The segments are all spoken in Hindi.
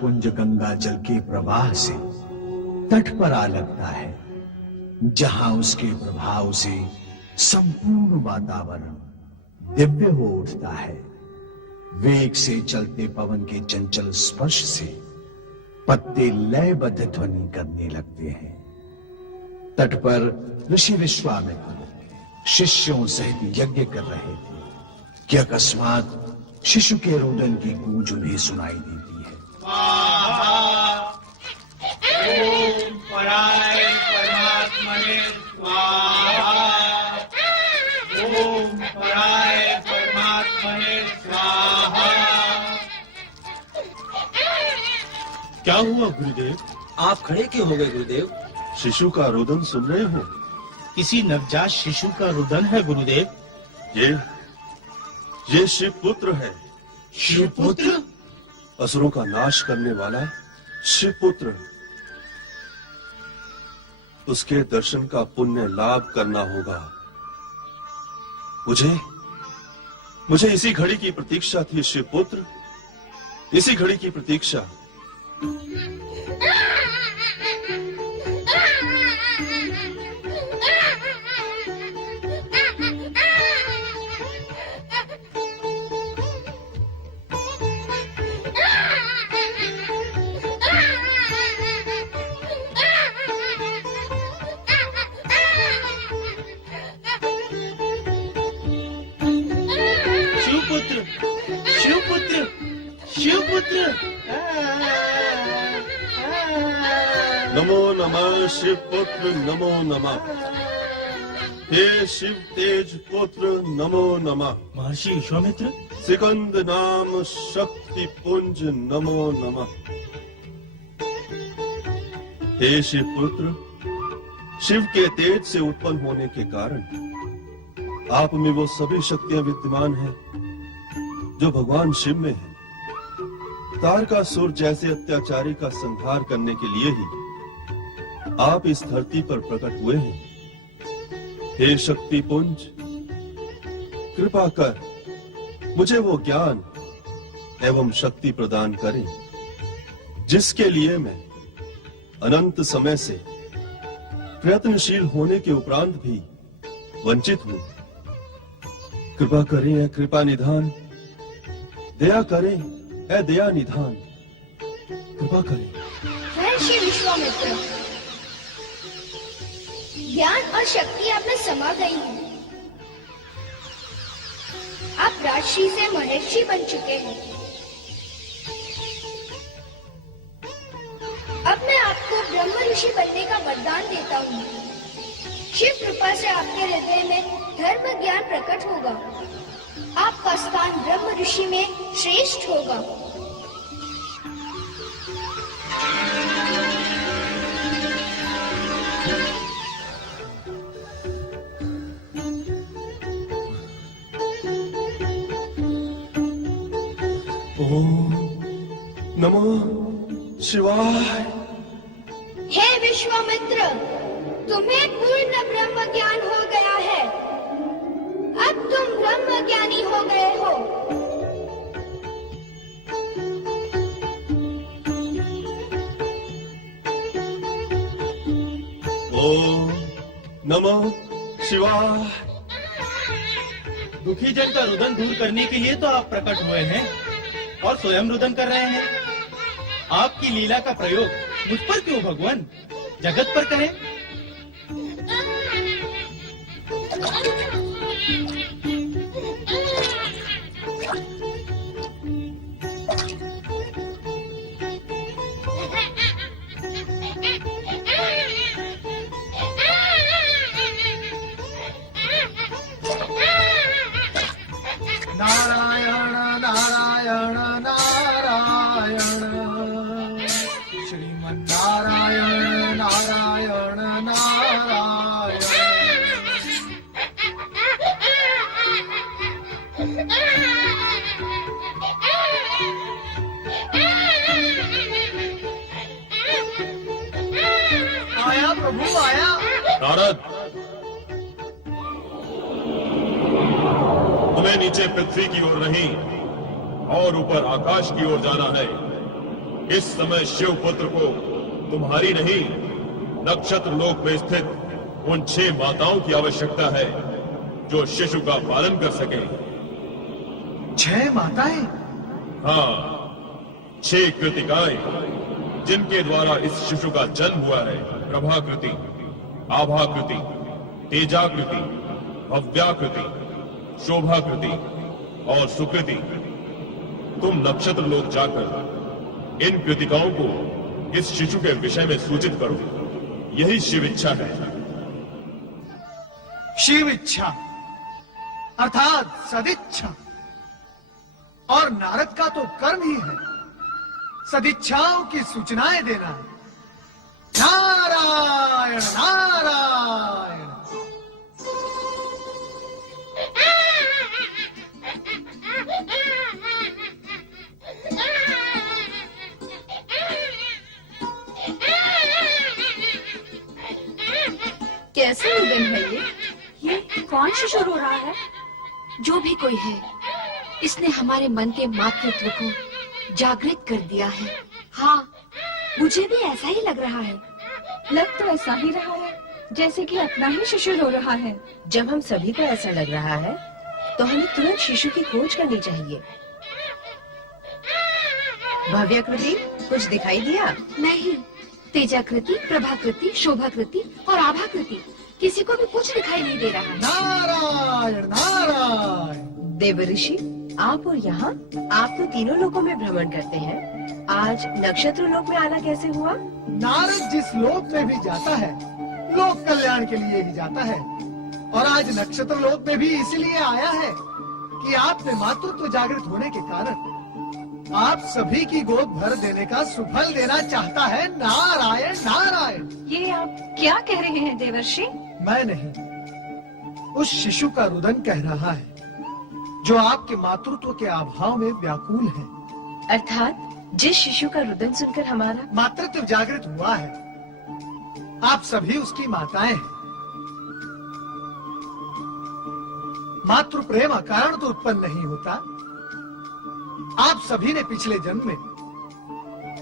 पुंज गंगा जल के प्रवाह से तट पर आ लगता है, जहां उसके प्रभाव से संपूर्ण वातावरण दिव्य हो उठता है। वेग से चलते पवन के चंचल स्पर्श से पत्ते लयबद्ध ध्वनि करने लगते हैं। तट पर ऋषि विश्वामित्र शिष्यों सहित यज्ञ कर रहे थे कि अकस्मात शिशु के रोदन की गूंज उन्हें सुनाई देती है। ओम पराय परमात्मने स्वाहा। ओम पराय परमात्मने स्वाहा। क्या हुआ गुरुदेव? आप खड़े क्यों हो गए गुरुदेव? शिशु का रुदन सुन रहे हो? किसी नवजात शिशु का रुदन है गुरुदेव। ये शिव पुत्र है। शिव पुत्र? असुरों का नाश करने वाला शिव पुत्र। उसके दर्शन का पुण्य लाभ करना होगा। मुझे इसी घड़ी की प्रतीक्षा थी शिव पुत्र, इसी घड़ी की प्रतीक्षा। नमो नमः शिव पुत्र, नमो नमः। हे शिव तेज पुत्र, नमो नमः। महर्षि विश्वामित्र, सिकंद नाम शक्ति पुंज, नमो नमः। हे शिव पुत्र, शिव के तेज से उत्पन्न होने के कारण आप में वो सभी शक्तियां विद्यमान हैं जो भगवान शिव में है। तारकासुर जैसे अत्याचारी का संहार करने के लिए ही आप इस धरती पर प्रकट हुए हैं। हे शक्ति पुंज, कृपा कर मुझे वो ज्ञान एवं शक्ति प्रदान करें जिसके लिए मैं अनंत समय से प्रयत्नशील होने के उपरांत भी वंचित हूं। कृपा करें ए कृपा निधान, दया करें ए दया निधान, कृपा करें। महर्षि विश्वामित्र, ज्ञान और शक्ति आप में समा गई है। आप राजर्षि से महर्षि बन चुके हैं। अब मैं आपको ब्रह्म ऋषि बनने का वरदान देता हूँ। शिव कृपा से आपके हृदय में धर्म ज्ञान प्रकट होगा। आपका स्थान ब्रह्म ऋषि में श्रेष्ठ होगा। ओम नमो शिवाय। हे विश्वामित्र, तुम्हें पूर्ण ब्रह्म ज्ञान हो गया है। अब तुम ब्रह्म ज्ञानी हो गए हो। ओम नमो शिवाय। दुखी जन का रुदन दूर करने के लिए तो आप प्रकट हुए हैं और स्वयं रुदन कर रहे हैं। आपकी लीला का प्रयोग मुझ पर क्यों भगवान, जगत पर करें। नारायण नारायण नारायण, श्रीमन्नारायण नारायण नारायण। आया प्रभु आया। नारद, तुम्हें नीचे पृथ्वी की ओर नहीं और ऊपर आकाश की ओर जाना है। इस समय शिव पुत्र को तुम्हारी नहीं, नक्षत्र लोक में स्थित उन 6 माताओं की आवश्यकता है जो शिशु का पालन कर सके। 6 माताएं? हाँ, 6 कृतिकाएं जिनके द्वारा इस शिशु का जन्म हुआ है। प्रभाकृति, आभाकृति, तेजाकृति, भव्याकृति, शोभाकृति और सुकृति। तुम नक्षत्र लोक जाकर इन कृतिकाओं को इस शिशु के विषय में सूचित करो। यही शिव इच्छा है। शिव इच्छा अर्थात सदिच्छा, और नारद का तो कर्म ही है सदिच्छाओं की सूचनाएं देना। नारायण नारायण। कैसा रुदन है ये कौन शिशु रो रहा है? जो भी कोई है, इसने हमारे मन के मातृत्व को जागृत कर दिया है। हाँ, मुझे भी ऐसा ही लग रहा है। लग तो ऐसा ही रहा है जैसे कि अपना ही शिशु रो रहा है। जब हम सभी को ऐसा लग रहा है तो हमें तुरंत शिशु की खोज करनी चाहिए। भव्याकृति, कुछ दिखाई दिया? नहीं, तेजाकृति, प्रभाकृति, शोभाकृति और आभाकृति, किसी को भी कुछ दिखाई नहीं दे रहा है। नारायण नारायण। देवऋषि, आप और यहाँ, आप तो तीनों लोकों में भ्रमण करते हैं। आज नक्षत्र लोक में आना कैसे हुआ? नारद जिस लोक में भी जाता है, लोक कल्याण के लिए ही जाता है। और आज नक्षत्र लोक में भी इसलिए आया है कि आप में मातृत्व जागृत होने के कारण आप सभी की गोद भर देने का सुफल देना चाहता है। नारायण नारायण। ये आप क्या कह रहे हैं देवर्षि? मैं नहीं, उस शिशु का रुदन कह रहा है जो आपके मातृत्व के अभाव में व्याकुल है। अर्थात जिस शिशु का रुदन सुनकर हमारा मातृत्व जागृत हुआ है। आप सभी उसकी माताएं हैं। मातृ प्रेम अकारण तो उत्पन्न नहीं होता। आप सभी ने पिछले जन्म में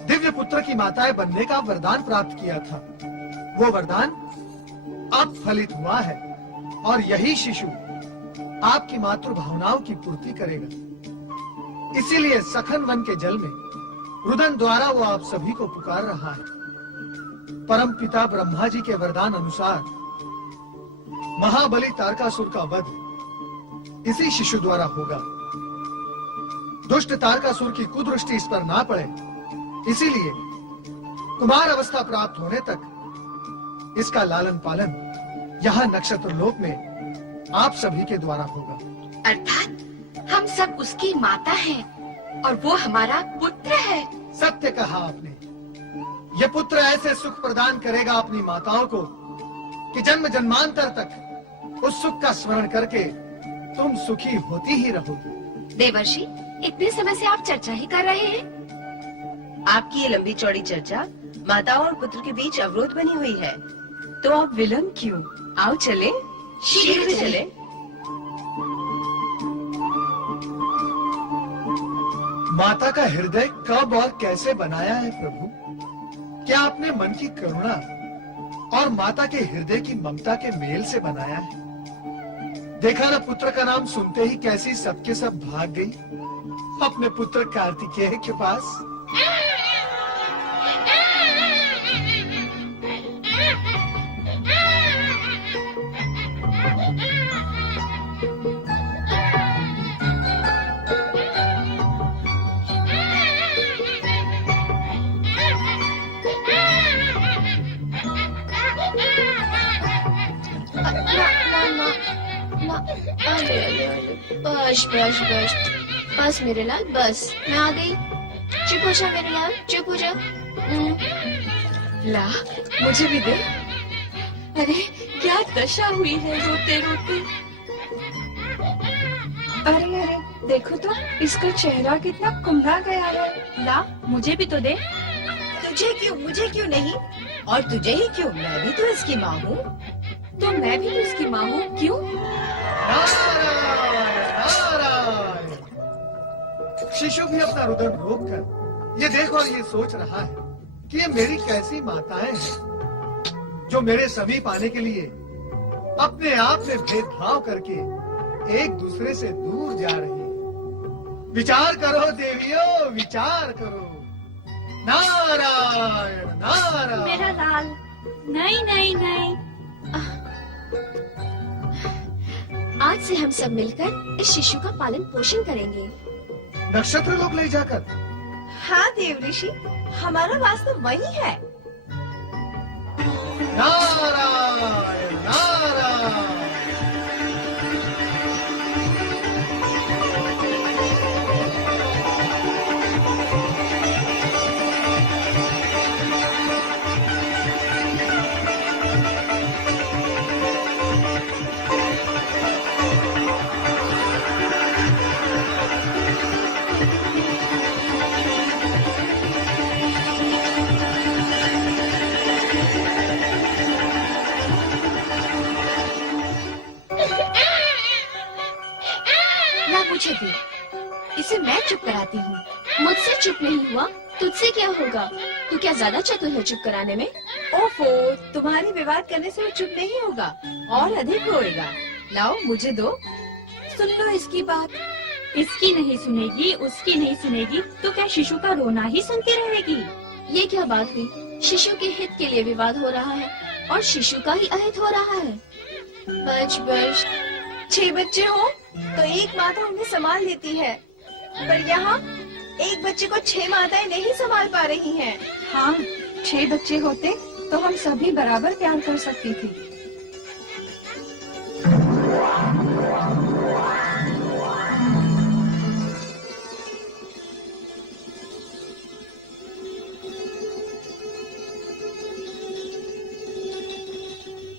दिव्य पुत्र की माताएं बनने का वरदान प्राप्त किया था। वो वरदान अब फलित हुआ है और यही शिशु आपकी मातृ भावनाओं की पूर्ति करेगा। इसीलिए सखन वन के जल में रुदन द्वारा वो आप सभी को पुकार रहा है। परम पिता ब्रह्मा जी के वरदान अनुसार महाबली तारकासुर का वध इसी शिशु द्वारा होगा। दुष्ट तारकासुर की कुदृष्टि इस पर ना पड़े, इसीलिए कुमार अवस्था प्राप्त होने तक इसका लालन पालन यहाँ नक्षत्र लोक में आप सभी के द्वारा होगा। अर्थात हम सब उसकी माता हैं और वो हमारा पुत्र है। सत्य कहा आपने। ये पुत्र ऐसे सुख प्रदान करेगा अपनी माताओं को कि जन्म जन्मांतर तक उस सुख का स्मरण करके तुम सुखी होती ही रहोगी। देवर्षि, इतने समय से आप चर्चा ही कर रहे हैं। आपकी ये लंबी चौड़ी चर्चा माताओं और पुत्र के बीच अवरोध बनी हुई है, तो अब विलंब क्यों? आओ चले, शीघ्र चले। माता का हृदय कब और कैसे बनाया है प्रभु? क्या आपने मन की करुणा और माता के हृदय की ममता के मेल से बनाया है? देखा ना, पुत्र का नाम सुनते ही कैसी सबके सब भाग गई अपने पुत्र कार्तिकेय के पास। बस बस बस बस मेरे लाल, बस मैं आ गई। चुप हो जा मेरे लाल, चुप हो जा। ला, मुझे भी दे। अरे क्या दशा हुई है रोते रोते। अरे अरे देखो तो, इसका चेहरा कितना कुम्हला गया है। ला, मुझे भी तो दे। तुझे क्यों, मुझे क्यों नहीं? और तुझे ही क्यों? मैं भी तो इसकी माँ हूँ। तो मैं भी तो इसकी माँ हूँ, क्यों? शिशु भी अपना रुदन रोक कर ये देख और ये सोच रहा है कि ये मेरी कैसी माताएं हैं जो मेरे समीप आने के लिए अपने आप में भेदभाव करके एक दूसरे से दूर जा रही है। विचार करो देवियों, विचार करो। नारायण नारायण। मेरा लाल, नहीं नहीं नहीं। आज से हम सब मिलकर इस शिशु का पालन पोषण करेंगे। नक्षत्र लोग ले जाकर। हाँ देवऋषि, हमारा वास्तव वही है। नारायण नारायण। मुझे दे, इसे मैं चुप कराती हूँ। मुझसे चुप नहीं हुआ, तुझसे क्या होगा? तू क्या ज्यादा चतुर है चुप कराने में? ओफो, तुम्हारी विवाद करने से वो चुप नहीं होगा और अधिक रोएगा। लाओ मुझे दो। सुन लो इसकी बात। इसकी नहीं सुनेगी, उसकी नहीं सुनेगी, तो क्या शिशु का रोना ही सुनती रहेगी? ये क्या बात हुई? शिशु के हित के लिए विवाद हो रहा है और शिशु का ही अहित हो रहा है। बच बच। 6 बच्चे हो तो एक माता उन्हें संभाल लेती है, पर यहाँ एक बच्चे को 6 माताएं नहीं संभाल पा रही हैं। हाँ, 6 बच्चे होते तो हम सभी बराबर प्यार कर सकती थी।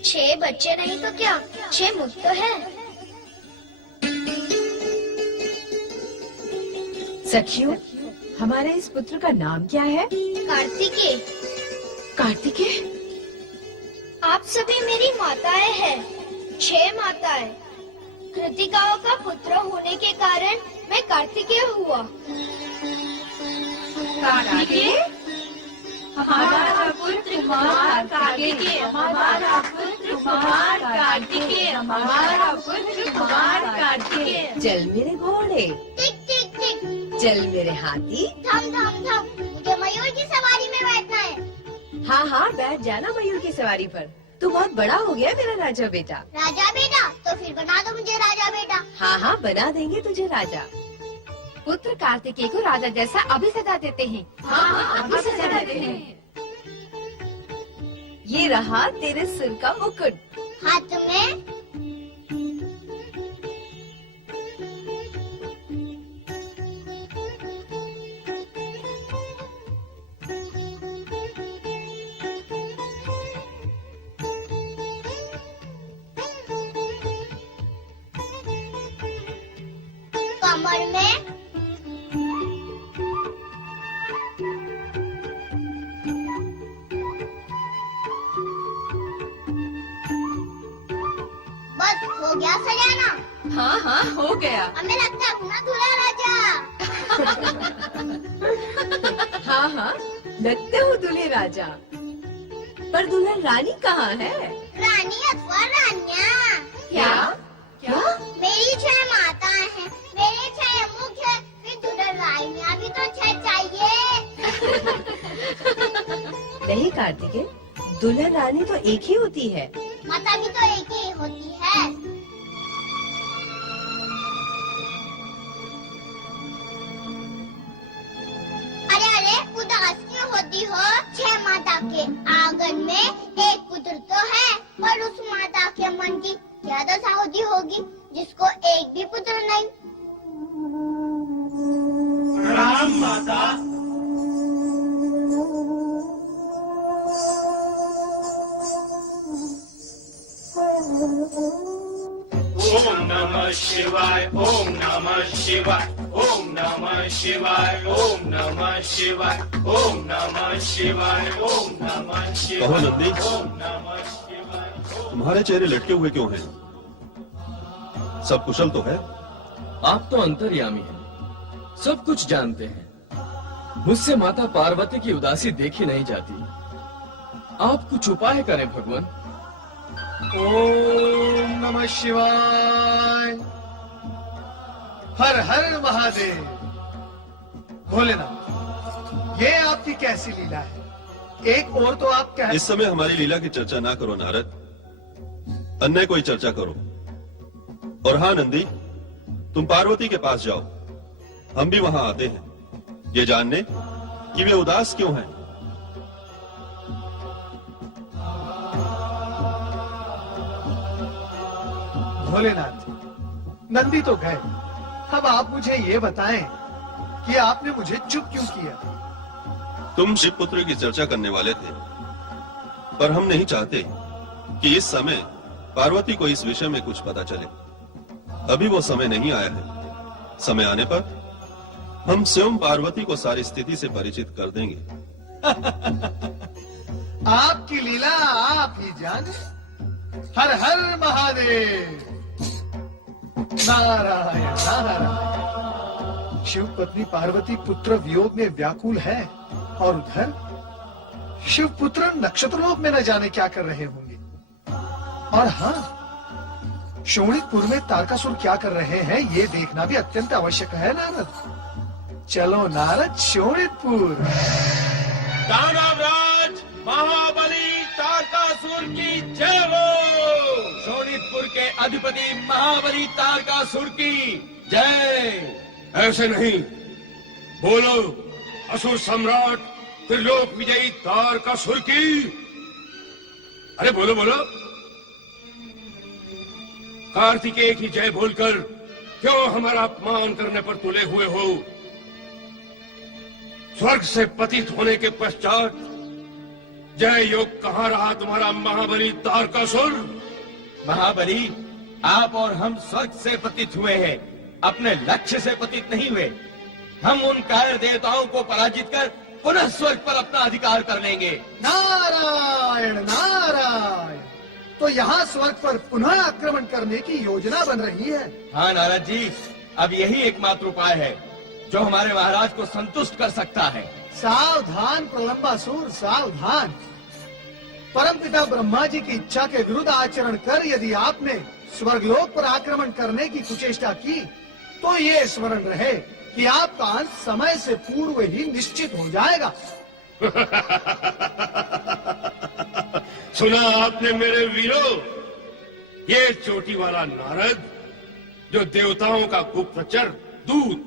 छह बच्चे नहीं तो क्या, 6 मुझ तो है। सखियों, हमारे इस पुत्र का नाम क्या है? कार्तिकेय। कार्तिकेय? आप सभी मेरी माताएं हैं, 6 माताएं। कृतिकाओं का पुत्र होने के कारण मैं कार्तिकेय हुआ। कार्तिकेय? हमारा पुत्र कुमार कार्तिकेय, हमारा पुत्र कुमार कार्तिकेय, हमारा पुत्र कुमार कार्तिकेय। चल मेरे घोड़े, टिक टिक टिक। चल मेरे हाथी। थम थम थम, मुझे मयूर की सवारी में बैठना है। हाँ हाँ, बैठ जाना मयूर की सवारी पर। तू बहुत बड़ा हो गया मेरा राजा बेटा। राजा बेटा, तो फिर बना दो मुझे राजा बेटा। हाँ हाँ, बना देंगे तुझे राजा। पुत्र कार्तिकेय को राजा जैसा अभी सजा देते हैं। हाँ, अभी सजा देते हैं। ये रहा तेरे सिर का मुकुट। हाथ में कमर में बस हो गया सजाना। हाँ हाँ, हो गया। हमें लगता है अपना दूल्हा राजा। हाँ हाँ, लगते हो दूल्हे राजा। पर दुल्हन रानी कहाँ है? रानी अथवा रानिया। क्या? क्या? मेरी 6 माताएं हैं, मेरे 6 मुख है, फिर दुल्हन रानिया भी तो 6 चाहिए। नहीं कार्तिकेय, दुल्हन रानी तो एक ही होती है। माता भी तो एक ही होती है। अरे अरे, उदास क्यों होती हो? 6 माता के आंगन में एक पुत्र तो है, पर उस माता के मन की क्या दशा होती होगी जिसको एक भी पुत्र नहीं। प्रणाम माता। ओम नमः शिवाय, ओम नमः शिवाय, ओम नमः शिवाय, ओम नमः शिवाय, ओम नमः शिवाय, ओम नमः शिवाय, कहो नंदी, ओम नमः शिवाय। तुम्हारे चेहरे लटके हुए क्यों हैं? सब कुशल तो है? आप तो अंतर्यामी हैं, सब कुछ जानते हैं। मुझसे माता पार्वती की उदासी देखी नहीं जाती। आप कुछ उपाय करें भगवान। ओम नमः शिवाय। हर हर महादेव। भोलेनाथ, ये आपकी कैसी लीला है? एक और तो आप कह इस समय हमारी लीला की चर्चा ना करो नारद, अन्य कोई चर्चा करो। और हाँ नंदी, तुम पार्वती के पास जाओ। हम भी वहां आते हैं ये जानने कि वे उदास क्यों हैं। भोलेनाथ, नंदी तो गए, अब आप मुझे ये बताएं कि आपने मुझे चुप क्यों किया? तुम शिव पुत्र की चर्चा करने वाले थे, पर हम नहीं चाहते कि इस समय पार्वती को इस विषय में कुछ पता चले। अभी वो समय नहीं आया है। समय आने पर हम स्वयं पार्वती को सारी स्थिति से परिचित कर देंगे। आपकी लीला आप ही जाने। हर हर महादेव। नारायण नारायण। शिव पत्नी पार्वती पुत्र वियोग में व्याकुल है, और उधर शिव पुत्र नक्षत्रलोक में न जाने क्या कर रहे होंगे। और हाँ, शोणितपुर में तारकासुर क्या कर रहे हैं ये देखना भी अत्यंत आवश्यक है नारद। चलो नारद, शोणितपुर। दानवराज महाबली तारकासुर की जय हो। शोणितपुर के अधिपति महाबली तारकासुर की जय। ऐसे नहीं, बोलो असुर सम्राट त्रिलोक विजयी तारकासुर की। अरे बोलो बोलो। कार्तिकेय की जय बोलकर क्यों हमारा अपमान करने पर तुले हुए हो? स्वर्ग से पतित होने के पश्चात जय योग कहाँ रहा तुम्हारा महाबली तारकासुर? महाबली, आप और हम स्वर्ग से पतित हुए हैं, अपने लक्ष्य से पतित नहीं हुए। हम उन कायर देवताओं को पराजित कर पुनः स्वर्ग पर अपना अधिकार कर लेंगे। नारायण नारायण। तो यहाँ स्वर्ग पर पुनः आक्रमण करने की योजना बन रही है। हाँ नारद जी, अब यही एकमात्र उपाय है। जो हमारे महाराज को संतुष्ट कर सकता है। सावधान प्रलंबासुर, सावधान। परमपिता ब्रह्मा जी की इच्छा के विरुद्ध आचरण कर यदि आपने स्वर्गलोक पर आक्रमण करने की कुचेष्टा की, तो ये स्मरण रहे कि आपका अंत समय से पूर्व ही निश्चित हो जाएगा। सुना आपने मेरे वीरों, ये चोटी वाला नारद जो देवताओं का गुप्तचर, दूत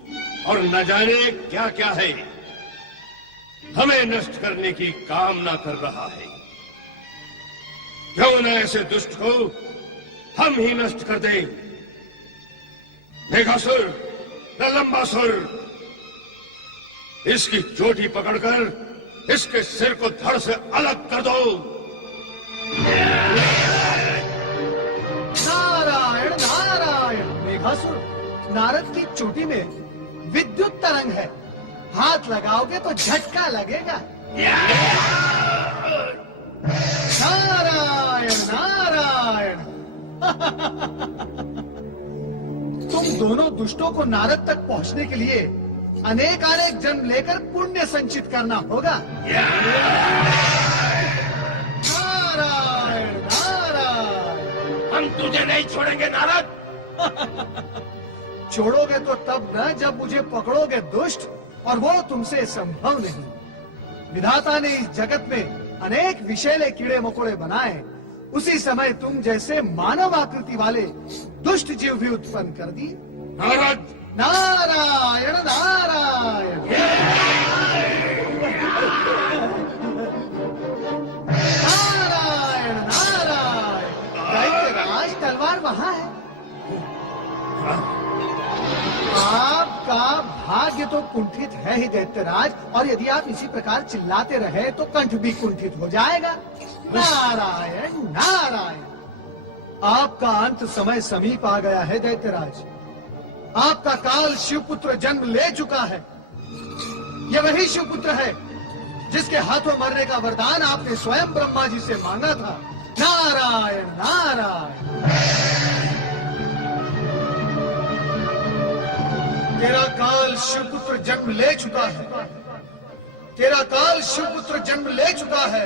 और न जाने क्या क्या है, हमें नष्ट करने की कामना कर रहा है। क्यों न ऐसे दुष्ट को हम ही नष्ट कर दें। मेघासुर, प्रलंबासुर, इसकी चोटी पकड़कर इसके सिर को धड़ से अलग कर दो। नारायण नारायण। मेघासुर, नारद की चोटी में विद्युत तरंग है, हाथ लगाओगे तो झटका लगेगा। नारायण नारायण। तुम दोनों दुष्टों को नारद तक पहुंचने के लिए अनेक जन्म लेकर पुण्य संचित करना होगा। नारायण नारायण। हम तुझे नहीं छोड़ेंगे नारद। छोड़ोगे तो तब न जब मुझे पकड़ोगे दुष्ट, और वो तुमसे संभव नहीं। विधाता ने इस जगत में अनेक विषैले कीड़े मकोड़े बनाए, उसी समय तुम जैसे मानव आकृति वाले दुष्ट जीव भी उत्पन्न कर दिए। नारद, नारायण नारायण। नारायण नारायण। दैत्यराज, तलवार वहां है। आपका भाग्य तो कुंठित है ही दैत्यराज, और यदि आप इसी प्रकार चिल्लाते रहे तो कंठ भी कुंठित हो जाएगा। नारायण नारायण। आपका अंत समय समीप आ गया है दैत्यराज। आपका काल शिवपुत्र जन्म ले चुका है। यह वही शिवपुत्र है जिसके हाथों मरने का वरदान आपने स्वयं ब्रह्मा जी से मांगा था। नारायण नारायण। तेरा काल शिवपुत्र जन्म ले चुका है। तेरा काल शिवपुत्र जन्म ले चुका है।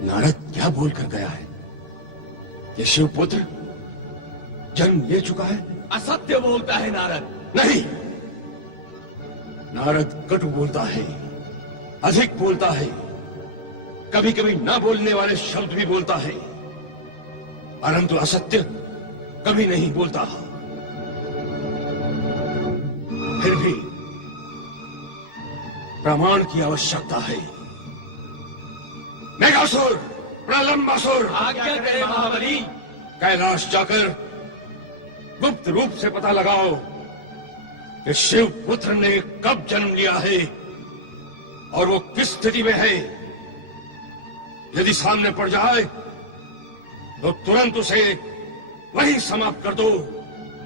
नारद क्या बोल कर गया है? ये शिवपुत्र जन्म ले चुका है? असत्य बोलता है नारद। नहीं, नारद कटु बोलता है, अधिक बोलता है, कभी कभी न बोलने वाले शब्द भी बोलता है, परंतु असत्य कभी नहीं बोलता। फिर भी प्रमाण की आवश्यकता है। मेघासुर, प्रलंबासुर, आज्ञा करें महाबली। कैलाश जाकर गुप्त रूप से पता लगाओ कि शिव पुत्र ने कब जन्म लिया है और वो किस स्थिति में है। यदि सामने पड़ जाए तो तुरंत उसे वहीं समाप्त कर दो।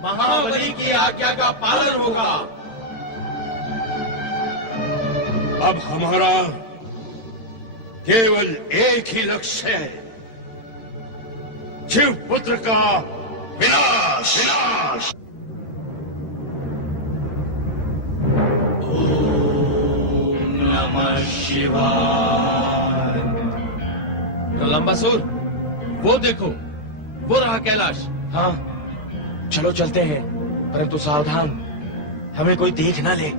महाबली की आज्ञा का पालन होगा। अब हमारा केवल एक ही लक्ष्य है, शिव पुत्र का विनाश। विनाश। ओम नमः शिवाय। प्रलंबासुर, वो देखो, वो रहा कैलाश। हाँ, चलो चलते हैं, परंतु सावधान, हमें कोई देख ना ले।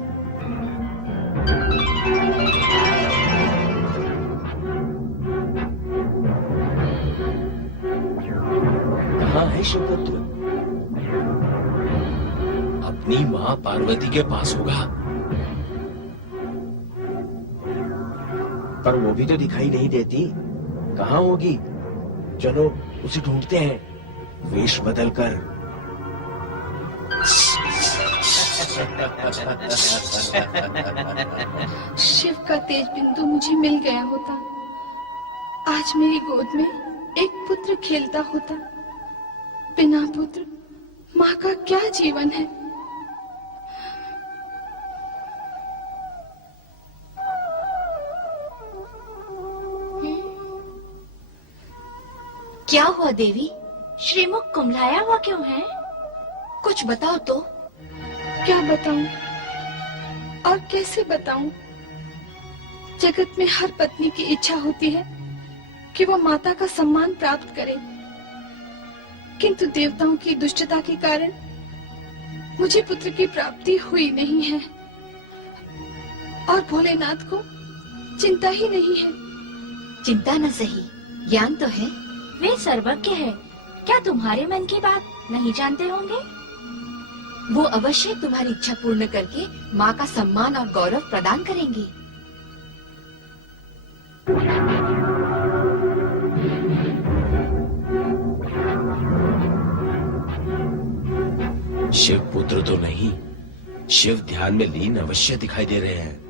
कहाँ है शिवपुत्र? अपनी माँ पार्वती के पास होगा, पर वो भी तो दिखाई नहीं देती। कहाँ होगी? चलो उसे ढूंढते हैं, वेश बदलकर। शिव का तेज बिंदु मुझे मिल गया होता, आज मेरी गोद में एक पुत्र खेलता होता। बिना पुत्र माँ का क्या जीवन है। क्या हुआ देवी? श्रीमुख कुम्हलाया हुआ क्यों है? कुछ बताओ तो। क्या बताऊं और कैसे बताऊं? जगत में हर पत्नी की इच्छा होती है कि वो माता का सम्मान प्राप्त करे, किंतु देवताओं की दुष्टता के कारण मुझे पुत्र की प्राप्ति हुई नहीं है और भोलेनाथ को चिंता ही नहीं है। चिंता न सही, ज्ञान तो है। वे सर्वज्ञ है, क्या तुम्हारे मन की बात नहीं जानते होंगे? वो अवश्य तुम्हारी इच्छा पूर्ण करके माँ का सम्मान और गौरव प्रदान करेंगे। शिव पुत्र तो नहीं, शिव ध्यान में लीन अवश्य दिखाई दे रहे हैं।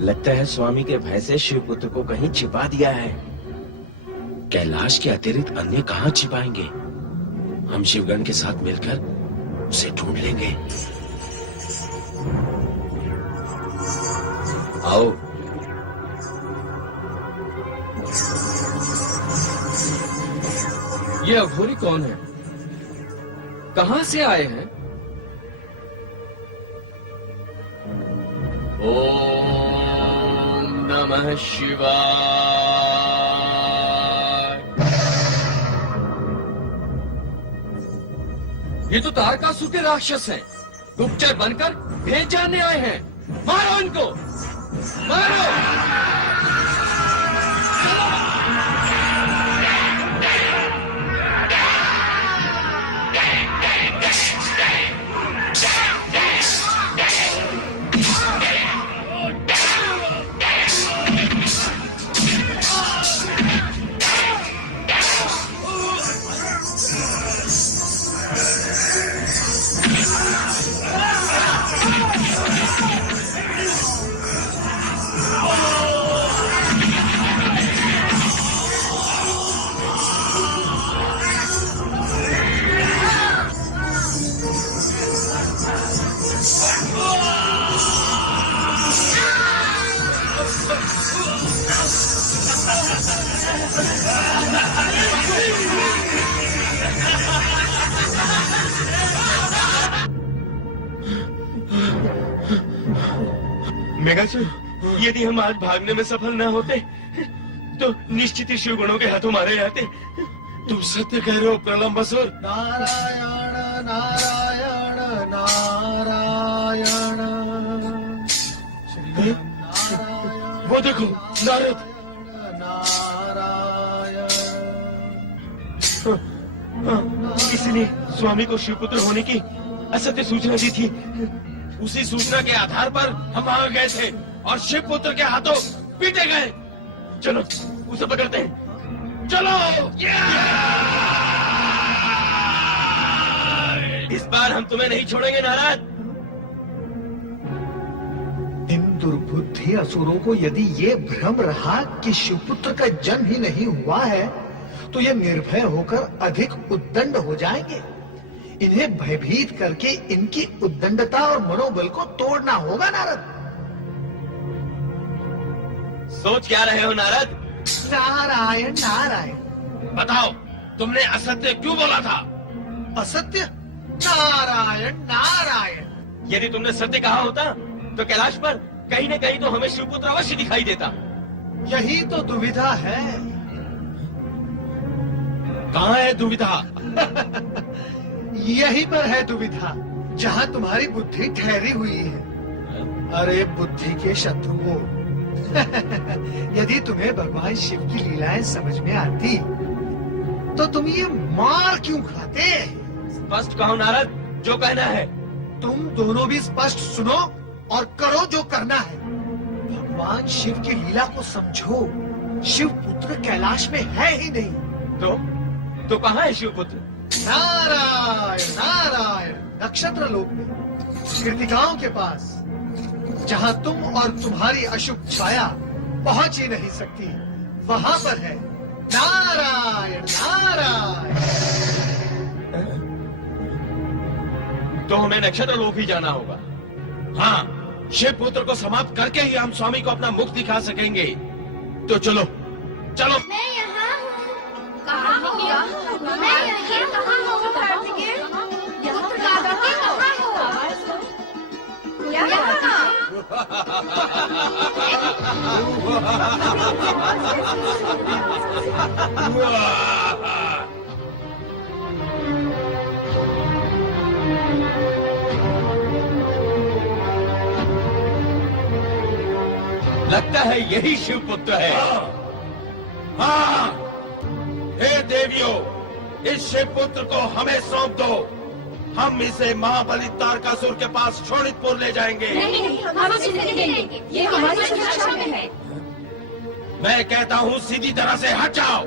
लगता है स्वामी के भय से शिव पुत्र को कहीं छिपा दिया है। कैलाश के अतिरिक्त अन्य कहाँ छिपाएंगे? हम शिवगण के साथ मिलकर उसे ढूंढ लेंगे। आओ। ये अघोरी कौन है? कहाँ से आए हैं? ओम नमः शिवाय। ये तो तारकासुर के राक्षस हैं, गुप्तचर बनकर भेद जानने आए हैं। मारो इनको, मारो। मेघासुर, यदि हम आज भागने में सफल न होते तो निश्चित ही शिवगणों के हाथों मारे जाते। तुम सत्य कह रहे हो प्रलंबासुर। नारायण नारायण नारायण श्री नारायण। वो देखो नारद। किसी ने स्वामी को शिवपुत्र होने की असत्य सूचना दी थी। उसी सूचना के आधार पर हम वहां गए थे और शिवपुत्र के हाथों पीटे गए। चलो उसे पकड़ते हैं, चलो। इस बार हम तुम्हें नहीं छोड़ेंगे नारद। इन दुर्बुद्धि असुरों को यदि ये भ्रम रहा कि शिवपुत्र का जन्म ही नहीं हुआ है तो ये निर्भय होकर अधिक उद्दंड हो जाएंगे। इन्हें भयभीत करके इनकी उद्दंडता और मनोबल को तोड़ना होगा नारद। सोच क्या रहे हो नारद? नारायण नारायण। बताओ, तुमने असत्य क्यों बोला था? असत्य? नारायण नारायण। यदि तुमने सत्य कहा होता तो कैलाश पर कहीं न कहीं तो हमें शिवपुत्र अवश्य दिखाई देता। यही तो दुविधा है। कहाँ है दुविधा? यहीं पर है दुविधा, जहाँ तुम्हारी बुद्धि ठहरी हुई है। अरे बुद्धि के शत्रुओं, यदि तुम्हें भगवान शिव की लीलाएं समझ में आती तो तुम ये मार क्यों खाते? स्पष्ट कहो नारद, जो कहना है। तुम दोनों भी स्पष्ट सुनो और करो जो करना है। भगवान शिव की लीला को समझो। शिव पुत्र कैलाश में है ही नहीं। तो कहाँ है शिवपुत्र? नारायण नारायण। नक्षत्र लोक में, कृतिकाओं के पास, जहाँ तुम और तुम्हारी अशुभ छाया पहुंच ही नहीं सकती, वहां पर है। नारायण नारायण। तो हमें नक्षत्र लोक ही जाना होगा। हाँ, शिव पुत्र को समाप्त करके ही हम स्वामी को अपना मुख दिखा सकेंगे। तो चलो चलो। मैं यहाँ हूँ। कहाँ हो? लगता है यही शिवपुत्र है। हाँ, हे देवियों, इस शिवपुत्र को हमें सौंप दो। हम इसे महाबली तारकासुर के पास शोणितपुर ले जाएंगे। हम इसे नहीं देंगे, ये हमारी सुरक्षा में है। मैं कहता हूँ सीधी तरह से हट जाओ,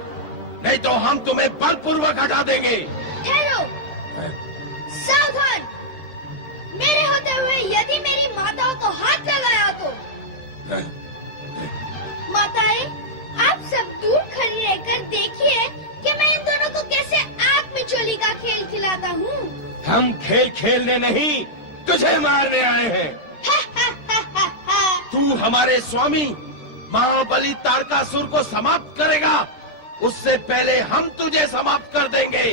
नहीं तो हम तुम्हें बलपूर्वक हटा देंगे। ठहरो, सावधान। मेरे होते हुए यदि मेरी माताओं को हाथ लगाया तो माताएं, आप सब दूर खड़ी रहकर देखिए कि मैं इन दोनों को कैसे आग में चोली का खेल खिलाता हूँ। हम खेल खेलने नहीं, तुझे मारने आए हैं। तू हमारे स्वामी महाबली तारकासुर को समाप्त करेगा, उससे पहले हम तुझे समाप्त कर देंगे।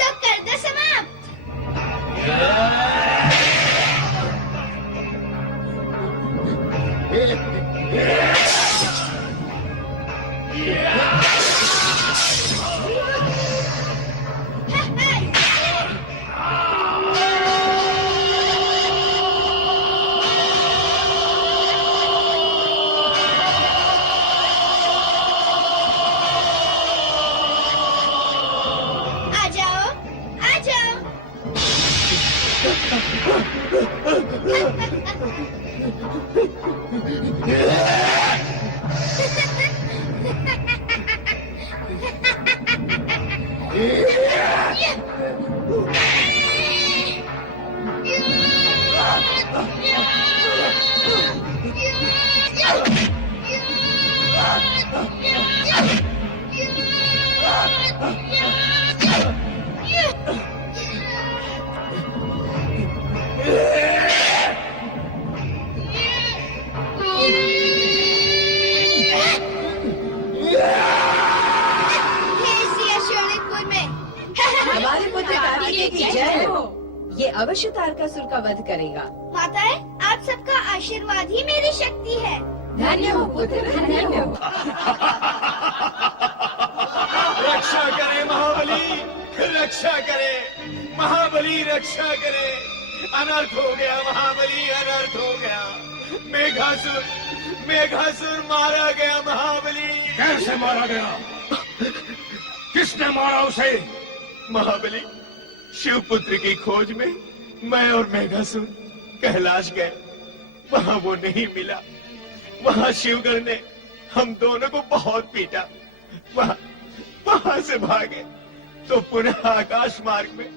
तो कर दो समाप्त। आ जाओ, आ जाओ। हमारे पुत्र कार्तिकेय की जय हो। ये अवश्य तारकासुर का वध करेगा। माताएं, आप सबका आशीर्वाद ही मेरी शक्ति है। धन्य हो पुत्र, धन्य हो। रक्षा करे महाबली, रक्षा करे महाबली, रक्षा करे। अनर्थ हो गया महाबली, अनर्थ हो गया। मेघासुर मारा गया महाबली। कैसे मारा गया? किसने मारा उसे? महाबली, शिवपुत्र की खोज में मैं और मेघासुर कैलाश गए, वहाँ वो नहीं मिला। वहाँ शिवगण ने हम दोनों को बहुत पीटा। वहाँ से भागे तो पुनः आकाश मार्ग में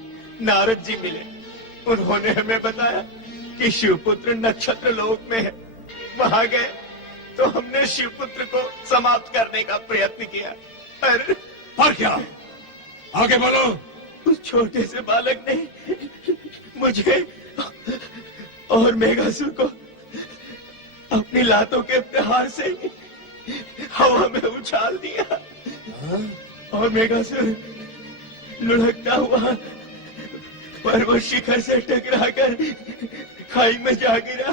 नारद जी मिले। उन्होंने हमें बताया कि शिवपुत्र नक्षत्र लोक में है। वहाँ गए तो हमने शिवपुत्र को समाप्त करने का प्रयत्न किया। पर क्या? आगे बोलो। उस छोटे से बालक ने मुझे और मेघासुर को अपनी लातों के प्रहार से हवा में उछाल दिया और मेघासुर लुढ़कता हुआ पर्वत शिखर से टकराकर खाई में जा गिरा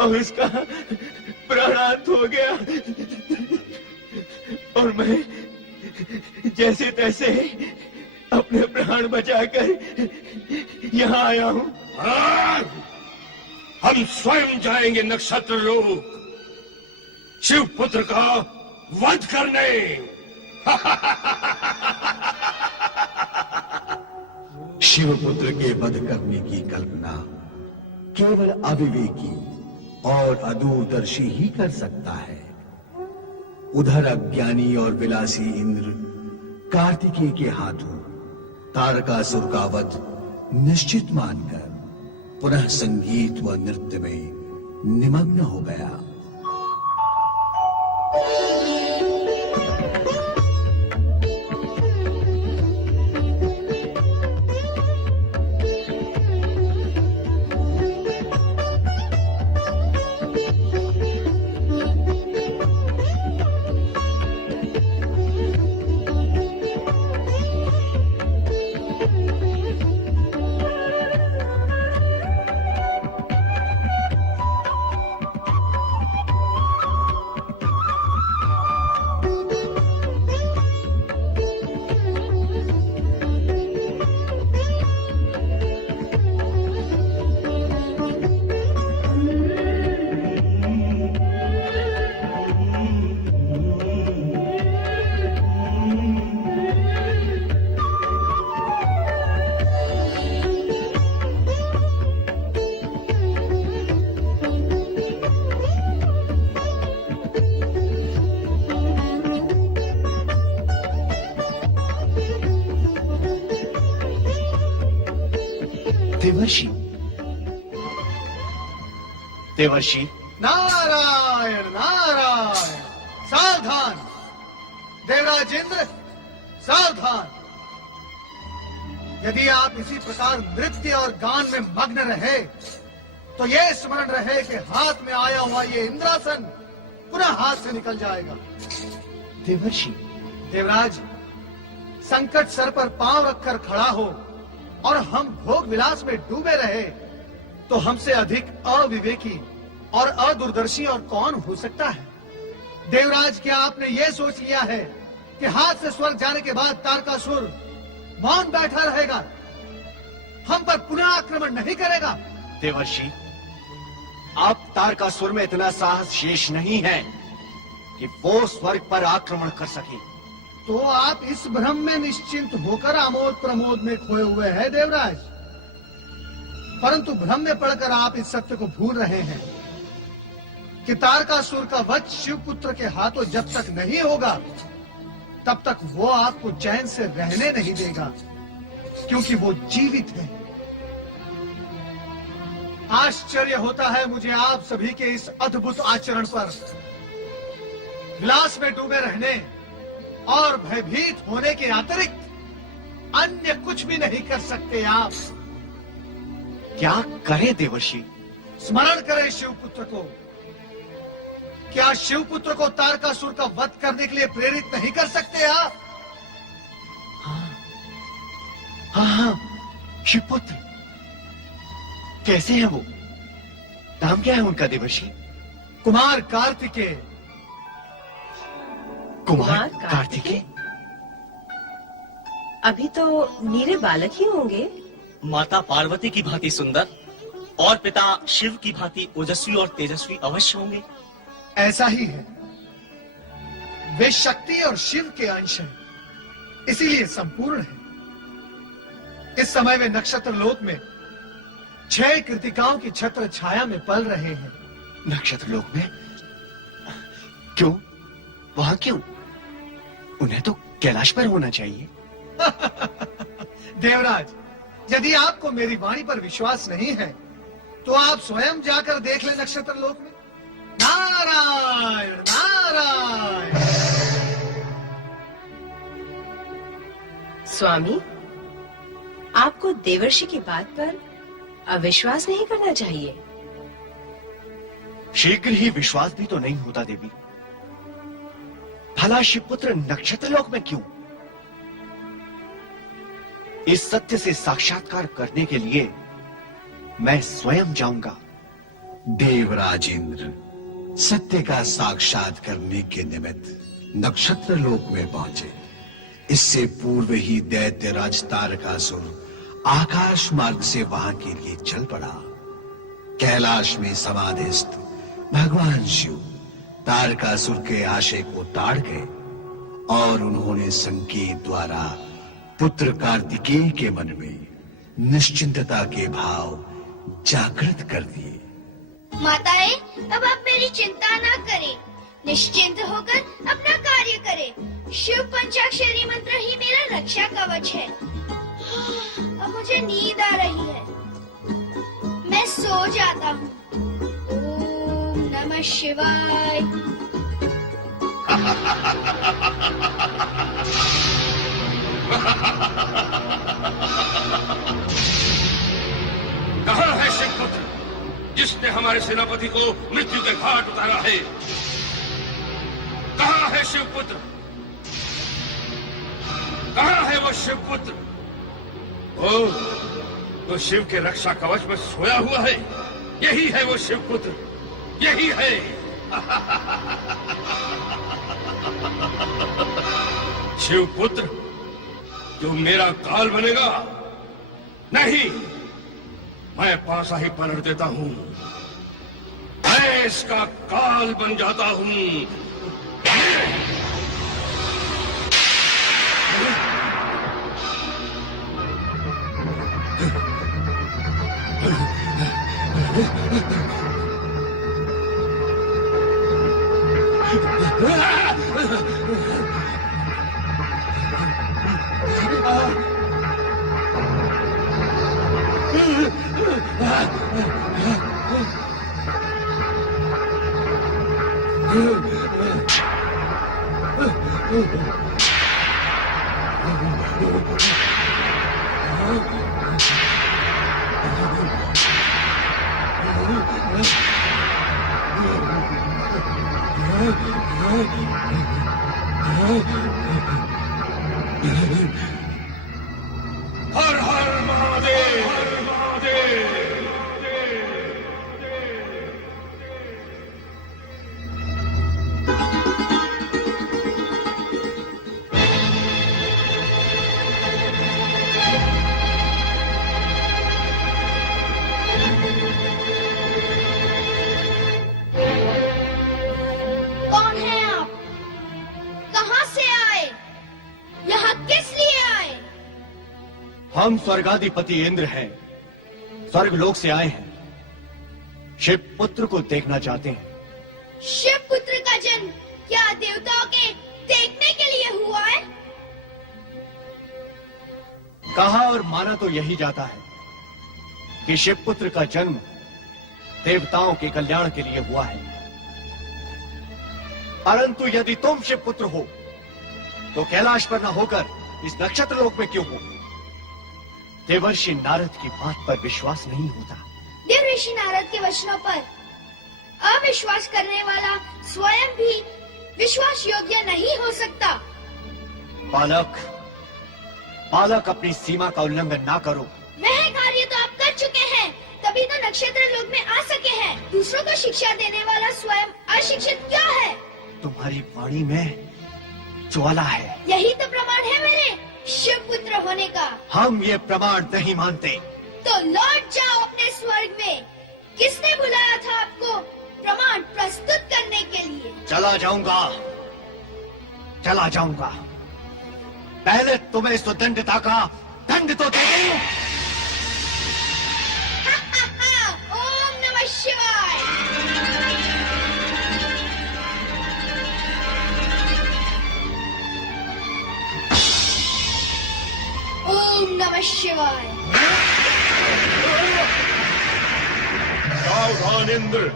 और उसका प्राणांत हो गया। और मैं जैसे तैसे अपने प्राण बचाकर यहाँ आया हूँ। हम स्वयं जाएंगे नक्षत्र लोक शिवपुत्र का वध करने। शिवपुत्र के वध करने की कल्पना केवल अविवेकी और अदूरदर्शी ही कर सकता है। उधर अज्ञानी और विलासी इंद्र कार्तिकेय के हाथों तारकासुर का वध निश्चित मानकर पुनः संगीत व नृत्य में निमग्न हो गया। देवर्षि, देवर्षि, नारायण नारायण। सावधान देवराज इंद्र, सावधान। यदि आप इसी प्रकार नृत्य और गान में मग्न रहे तो ये स्मरण रहे कि हाथ में आया हुआ ये इंद्रासन पुनः हाथ से निकल जाएगा। देवर्षि, देवराज, संकट सर पर पांव रखकर खड़ा हो और हम भोग विलास में डूबे रहे तो हमसे अधिक अविवेकी और अदूरदर्शी और कौन हो सकता है? देवराज, क्या आपने ये सोच लिया है कि हाथ से स्वर्ग जाने के बाद तारकासुर मौन बैठा रहेगा, हम पर पुनः आक्रमण नहीं करेगा? देवर्षि, अब तारकासुर में इतना साहस शेष नहीं है कि वो स्वर्ग पर आक्रमण कर सके। तो आप इस भ्रम में निश्चिंत होकर आमोद प्रमोद में खोए हुए हैं देवराज, परंतु भ्रम में पड़कर आप इस सत्य को भूल रहे हैं कि तारकासुर का वध शिवपुत्र के हाथों जब तक नहीं होगा तब तक वो आपको चैन से रहने नहीं देगा, क्योंकि वो जीवित है। आश्चर्य होता है मुझे आप सभी के इस अद्भुत आचरण पर। विलास में डूबे रहने और भयभीत होने के अतिरिक्त अन्य कुछ भी नहीं कर सकते आप। क्या करें देवर्षि? स्मरण करें शिवपुत्र को। क्या शिवपुत्र को तारकासुर का वध करने के लिए प्रेरित नहीं कर सकते आप? हाँ, शिवपुत्र। कैसे हैं वो? नाम क्या है उनका देवर्षि? कुमार कार्तिकेय। कुमार कार्तिकेय? अभी तो नीरे बालक ही होंगे। माता पार्वती की भांति सुंदर और पिता शिव की भांति ओजस्वी और तेजस्वी अवश्य होंगे। ऐसा ही है। वे शक्ति और शिव के अंश हैं, इसीलिए संपूर्ण है। इस समय वे नक्षत्र लोक में 6 कृतिकाओं की छत्र छाया में पल रहे हैं। नक्षत्र लोक में? क्यों? वहां क्यों? उन्हें तो कैलाश पर होना चाहिए। देवराज, यदि आपको मेरी वाणी पर विश्वास नहीं है तो आप स्वयं जाकर देख लें नक्षत्र लोक में। नारायण नारायण। स्वामी, आपको देवर्षि की बात पर अविश्वास नहीं करना चाहिए। शीघ्र ही विश्वास भी तो नहीं होता देवी। भला शिवपुत्र नक्षत्र लोक में क्यों? इस सत्य से साक्षात्कार करने के लिए मैं स्वयं जाऊंगा। देवराज इंद्र सत्य का साक्षात करने के निमित्त नक्षत्र लोक में पहुंचे। इससे पूर्व ही दैत्यराज तारकासुर आकाश मार्ग से वहां के लिए चल पड़ा। कैलाश में समाधिस्थ भगवान शिव तारकासुर के आशय को ताड़ गए और उन्होंने संकेत द्वारा पुत्र कार्तिकेय के मन में निश्चिंतता के भाव जागृत कर दिए। माताएं, अब आप मेरी चिंता ना करें, निश्चिंत होकर अपना कार्य करें। शिव पंचाक्षरी मंत्र ही मेरा रक्षा कवच है। अब मुझे नींद आ रही है, मैं सो जाता हूँ। ओम नमः शिवाय। कहाँ है शिवपुत्र जिसने हमारे सेनापति को मृत्यु के घाट उतारा है? कहाँ है शिवपुत्र? कहाँ है वो शिवपुत्र? वो शिव के रक्षा कवच में सोया हुआ है। यही है वो शिवपुत्र, यही है। शिवपुत्र जो मेरा काल बनेगा? नहीं, मैं पासा ही पलट देता हूं। मैं इसका काल बन जाता हूं। हर हर महादेव, हर महादेव। कौन है आप? कहां से आए? यहाँ किस लिए आए? हम स्वर्गाधिपति इंद्र हैं, स्वर्गलोक से आए हैं। शिव पुत्र को देखना चाहते हैं। शिव पुत्र का जन्म क्या देवताओं के देखने के लिए हुआ है? कहा और माना तो यही जाता है कि शिव पुत्र का जन्म देवताओं के कल्याण के लिए हुआ है। परंतु यदि तुम शिव पुत्र हो तो कैलाश पर न होकर इस नक्षत्र लोक में क्यों हो? देवर्षि नारद की बात पर विश्वास नहीं होता। देवर्षि नारद के वचनों पर अविश्वास करने वाला स्वयं भी विश्वास योग्य नहीं हो सकता। बालक, बालक अपनी सीमा का उल्लंघन ना करो। वह कार्य तो आप कर चुके हैं, तभी तो नक्षत्र लोक में आ सके हैं। दूसरों को शिक्षा देने वाला स्वयं अशिक्षित क्यों है? तुम्हारी वाणी में ज्वाला है। यही तो प्रमाण है मेरे शिव पुत्र होने का। हम ये प्रमाण नहीं मानते। तो लौट जाओ अपने स्वर्ग में। किसने बुलाया था आपको प्रमाण प्रस्तुत करने के लिए? चला जाऊंगा, चला जाऊंगा। पहले तुम्हें सुदंडता का दंड तो दे दूं। ओम नमः शिवाय। ओम नमः शिवाय। सावधान इंद्र,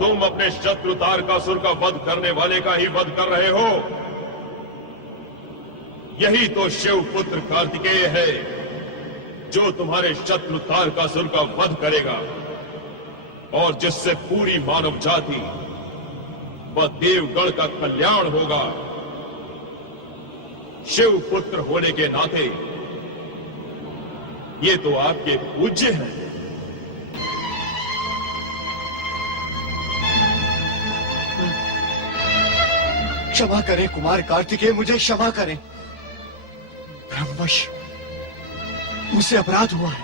तुम अपने शत्रु तारकासुर का वध करने वाले का ही वध कर रहे हो। यही तो शिव पुत्र कार्तिकेय है जो तुम्हारे शत्रु तारकासुर का वध करेगा और जिससे पूरी मानव जाति व देवगण का कल्याण होगा। शिव पुत्र होने के नाते ये तो आपके पूज्य हैं। क्षमा करें कुमार कार्तिकेय, मुझे क्षमा करें। ब्रह्मवश मुझसे अपराध हुआ है।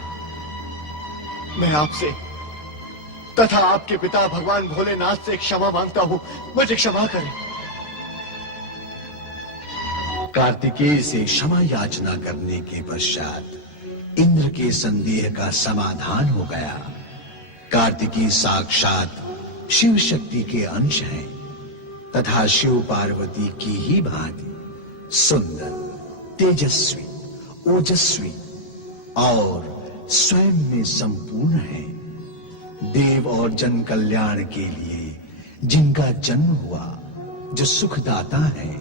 मैं आपसे तथा आपके पिता भगवान भोलेनाथ से क्षमा मांगता हूं, मुझे क्षमा करें। कार्तिकेय से क्षमा याचना करने के पश्चात इंद्र के संदेह का समाधान हो गया। कार्तिकेय साक्षात शिव शक्ति के अंश हैं तथा शिव पार्वती की ही भांति सुंदर, तेजस्वी, ओजस्वी और स्वयं में संपूर्ण है। देव और जन कल्याण के लिए जिनका जन्म हुआ, जो सुखदाता है।